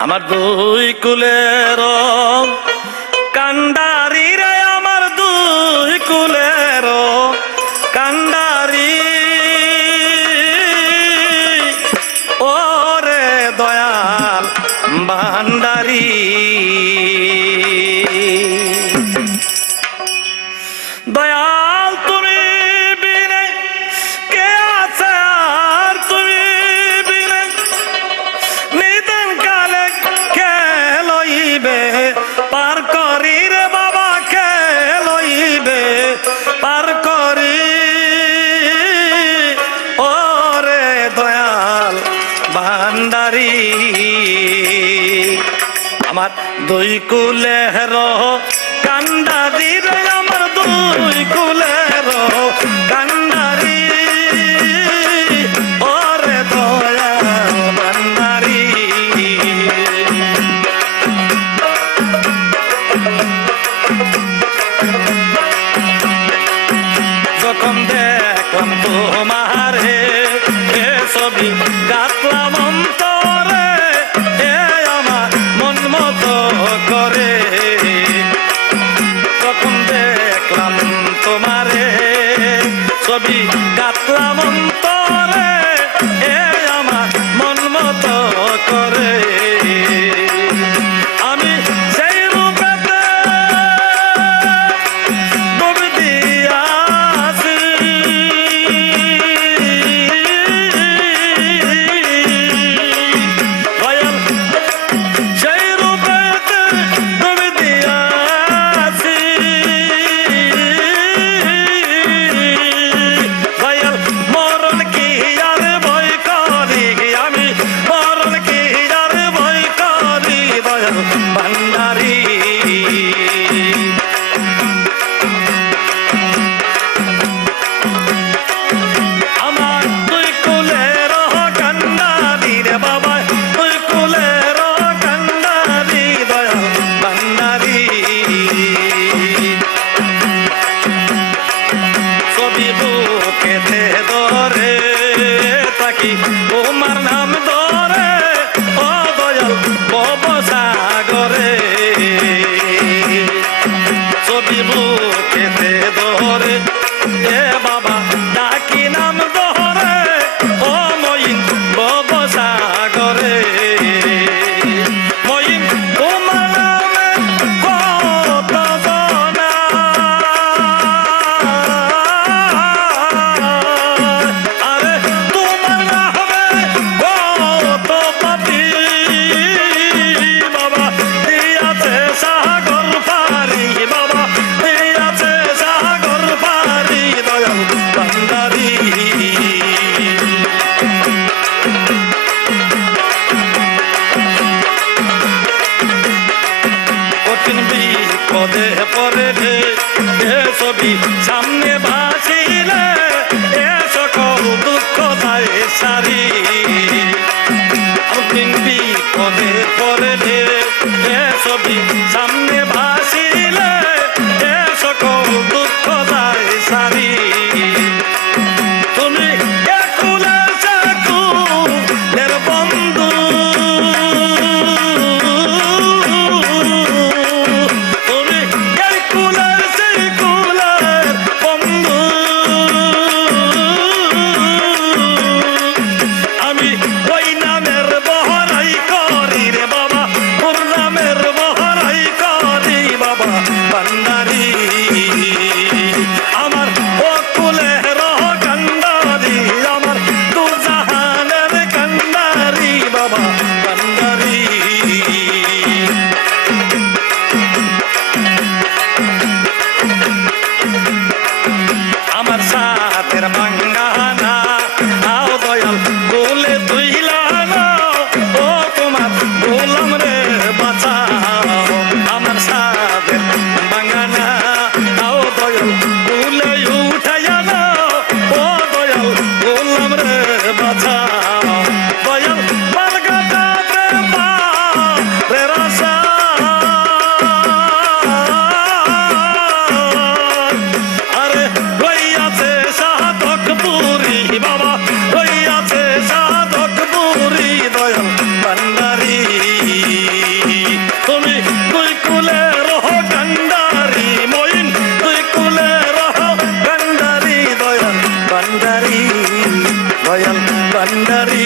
আমার দুই কুলের কান্ডারি রে, আমার দুই কুলের কান্ডারি, ওরে দয়াল ভান্ডারি। দয়াল তুমি বিনে কে আছে, আর তুমি বিনে নিদেন কালে কে লইবে পার করি রে বাবা, কে লইবে পার করি, ওরে দয়াল ভান্ডারি। আমার দুই কুলের কান্ডারি রে, আমার দুই কুলের কান্ডারি, ওরে দয়াল ভান্ডারি। যখন দেখলাম তোমার হে এ ছবি গাতলাম অন্তরে, এ আমার মন মতো করে। যখন দেখলাম তোমারে ছবি গাতলাম অন্তরে, এ আমার মন মতো করে। আমি সেই রূপেতে ডুব দিয়াছি, দয়াল সেই রূপেতে ডুব দিয়াছি, দয়াল মরণ কি আর ভয় করি, আমি মরণ কি আর ভয় করি, দয়াল ভান্ডারি। আমার দুই কুলের কান্ডারি রে বাবা, দুই কুলের কান্ডারি, দয়াল ভান্ডারি। ছবি বুকেতে ধরে থাকি তোমার নাম ধরে, ও দয়াল ভবসাগরে। ছবি বুকেতে ধরে এ বাবা ডাকি নাম ধরে, ও মইন ভবসাগরে। মইন তোমার নামে কত জনা, আরে তোমার নামে কত পাপী, বাবা দিয়াছে সাগর পারি, বাবা দিয়াছে সাগর পারি, দয়াল ভান্ডারি। কঠিন বিপদে পড়ে এ ছবি সামনে ভাসিলে, এ সকল দুঃখ যায় সারি। কঠিন বিপদে পড়ে এ ছবি সামনে ভাসিলে, এ সকল দুঃখ যায় সারি। তুমি একুলের চাকুলের বন্ধু, তুমি একুলের চাকুলের বন্ধু, আমি ওই নামের বহরাই করি রে বাবা, ওর নামের বহরাই করি। ভান্ডারি